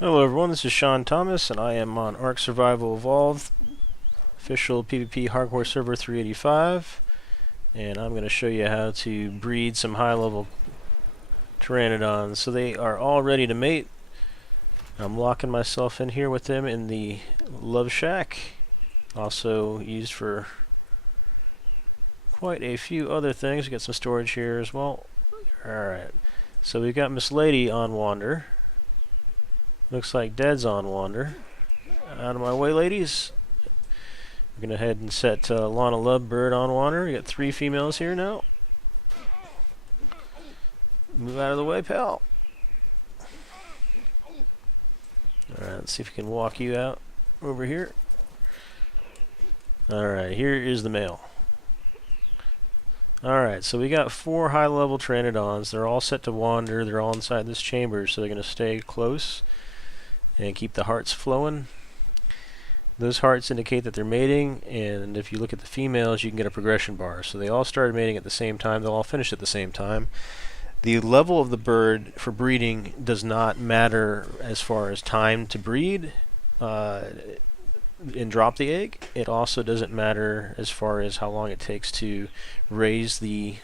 Hello everyone, this is Sean Thomas, and I am on ARK Survival Evolved, official PvP hardcore server 385, and I'm going to show you how to breed some high-level Pteranodons. So they are all ready to mate. I'm locking myself in here with them in the Love Shack, also used for quite a few other things. We got some storage here as well. Alright, so we've got Miss Lady on Wander. Looks like Dead's on Wander. Out of my way, ladies. We're going to head and set Lana Lovebird on Wander. We got 3 females here now. Move out of the way, pal. Alright, let's see if we can walk you out over here. Alright, here is the male. Alright, so we got 4 high-level Pteranodons. They're all set to wander. They're all inside this chamber, so they're going to stay close and keep the hearts flowing. Those hearts indicate that they're mating, and if you look at the females, you can get a progression bar. So they all started mating at the same time. They'll all finish at the same time. The level of the bird for breeding does not matter as far as time to breed and drop the egg. It also doesn't matter as far as how long it takes to raise the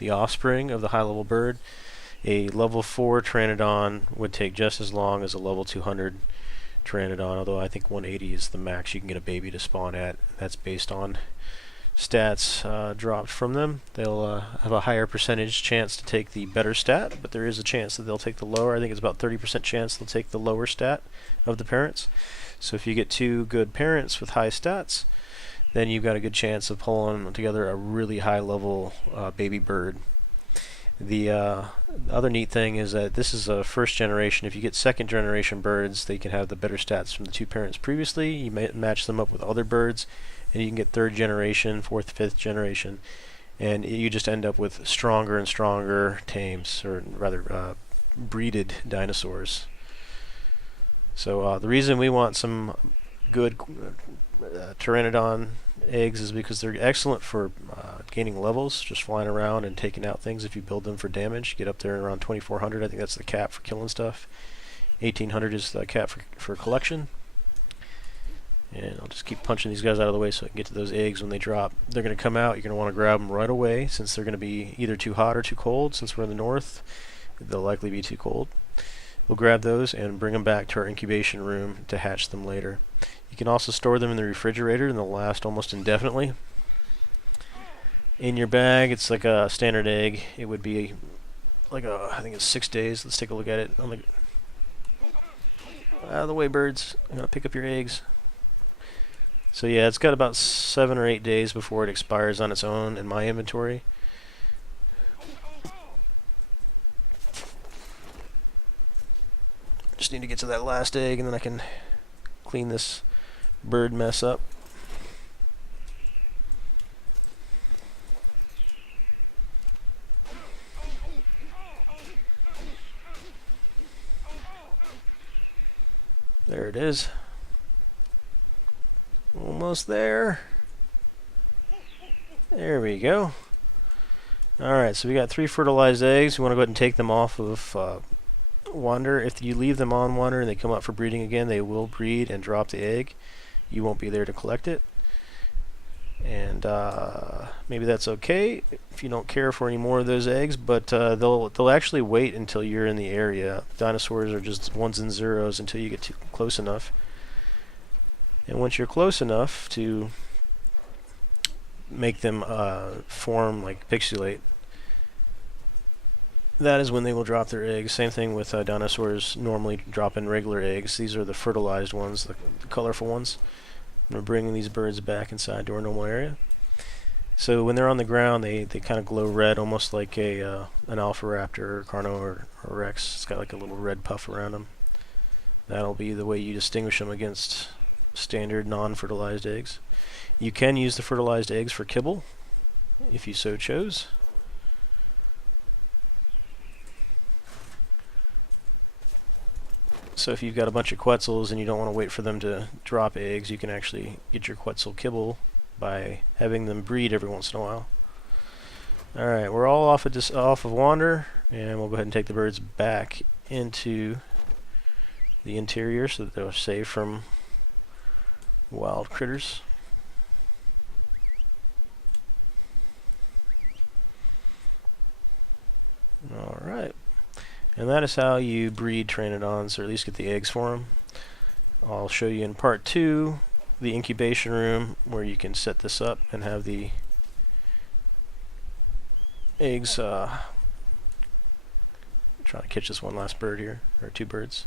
offspring of the high-level bird. A level 4 Pteranodon would take just as long as a level 200 Pteranodon, although I think 180 is the max you can get a baby to spawn at. That's based on stats dropped from them. They'll have a higher percentage chance to take the better stat, but there is a chance that they'll take the lower. I think it's about 30% chance they'll take the lower stat of the parents. So if you get 2 good parents with high stats, then you've got a good chance of pulling together a really high level baby bird. The other neat thing is that this is a first generation. If you get second generation birds, they can have the better stats from the 2 parents previously. You may match them up with other birds, and you can get 3rd generation, 4th, 5th generation, and you just end up with stronger and stronger tames, or rather breeded dinosaurs. So the reason we want some good Pteranodon eggs is because they're excellent for gaining levels, just flying around and taking out things. If you build them for damage, get up there around 2400. I think that's the cap for killing stuff. 1800 is the cap for collection. And I'll just keep punching these guys out of the way so I can get to those eggs when they drop. They're going to come out. You're going to want to grab them right away, since they're going to be either too hot or too cold. Since we're in the north, they'll likely be too cold. We'll grab those and bring them back to our incubation room to hatch them later. You can also store them in the refrigerator, and they'll last almost indefinitely. In your bag, it's like a standard egg. It would be like I think it's 6 days. Let's take a look at it. Out of the way, birds. I'm going to pick up your eggs. So yeah, it's got about 7 or 8 days before it expires on its own in my inventory. Just need to get to that last egg, and then I can clean this bird mess up. There it is. Almost there. There we go. Alright, so we got 3 fertilized eggs. We want to go ahead and take them off of Wander. If you leave them on Wander and they come up for breeding again, they will breed and drop the egg. You won't be there to collect it. And maybe that's okay if you don't care for any more of those eggs, but they'll actually wait until you're in the area. Dinosaurs are just 1s and 0s until you get too close enough. And once you're close enough to make them form, like pixelate, that is when they will drop their eggs. Same thing with dinosaurs normally drop in regular eggs. These are the fertilized ones, the colorful ones. We're bringing these birds back inside to our normal area. So when they're on the ground, they kind of glow red, almost like an alpha raptor or carno or rex. It's got like a little red puff around them. That'll be the way you distinguish them against standard non-fertilized eggs. You can use the fertilized eggs for kibble if you so chose. So if you've got a bunch of Quetzals and you don't want to wait for them to drop eggs, you can actually get your Quetzal kibble by having them breed every once in a while. Alright, we're all off of Wander, and we'll go ahead and take the birds back into the interior so that they're safe from wild critters. Alright, and that is how you breed Pteranodons, or at least get the eggs for them. I'll show you in part 2 the incubation room where you can set this up and have the eggs. Trying to catch this one last bird here, or 2 birds.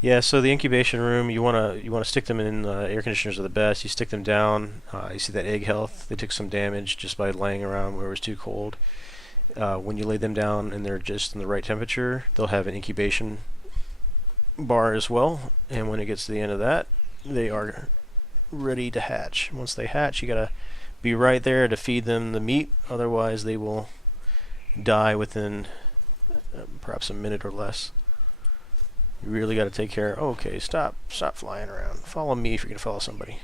Yeah, so the incubation room, you wanna stick them in, air conditioners are the best. You stick them down. You see that egg health? They took some damage just by laying around where it was too cold. When you lay them down and they're just in the right temperature, they'll have an incubation bar as well. And when it gets to the end of that, they are ready to hatch. Once they hatch, you gotta be right there to feed them the meat. Otherwise, they will die within perhaps a minute or less. You really got to take care. Okay, stop flying around. Follow me if you're gonna follow somebody.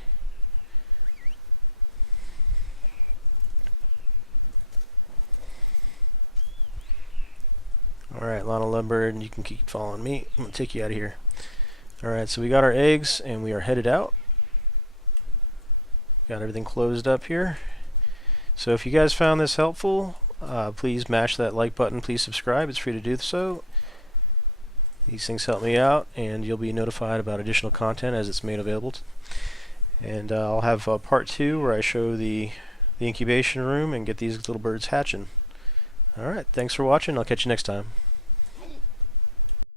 Alright, Lana Lovebird, you can keep following me. I'm gonna take you out of here. Alright, so we got our eggs and we are headed out. Got everything closed up here. So if you guys found this helpful, please mash that like button. Please subscribe. It's free to do so. These things help me out, and you'll be notified about additional content as it's made available. And I'll have part 2 where I show the incubation room and get these little birds hatching. Alright, thanks for watching. I'll catch you next time.